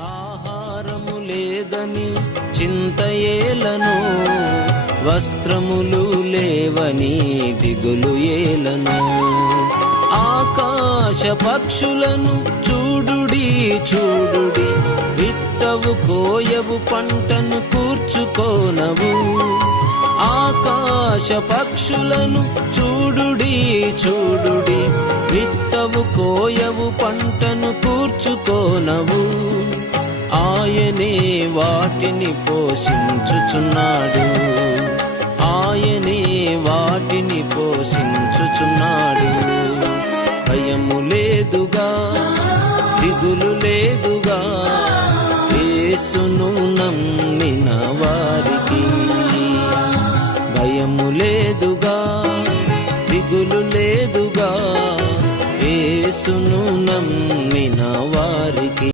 ఆహారము లేదని చింతయేలను, వస్త్రములు లేవని దిగులు ఏలను. ఆకాశ పక్షులను చూడుడి చూడుడి, విత్తవు కోయవు పంటను కూర్చుకోనవు. ఆకాశ పక్షులను చూడుడి చూడుడి, విత్తవు కోయవు పంటను కూర్చుకోనవు. ఆయనే వాటిని పోషించుచున్నాడు, ఆయనే వాటిని పోషించుచున్నాడు. భయము లేదుగా, దిగులు లేదుగా, యేసును నమ్మిన వారికి. భయము లేదుగా, దిగులు లేదుగా, యేసును నమ్మిన వారికి.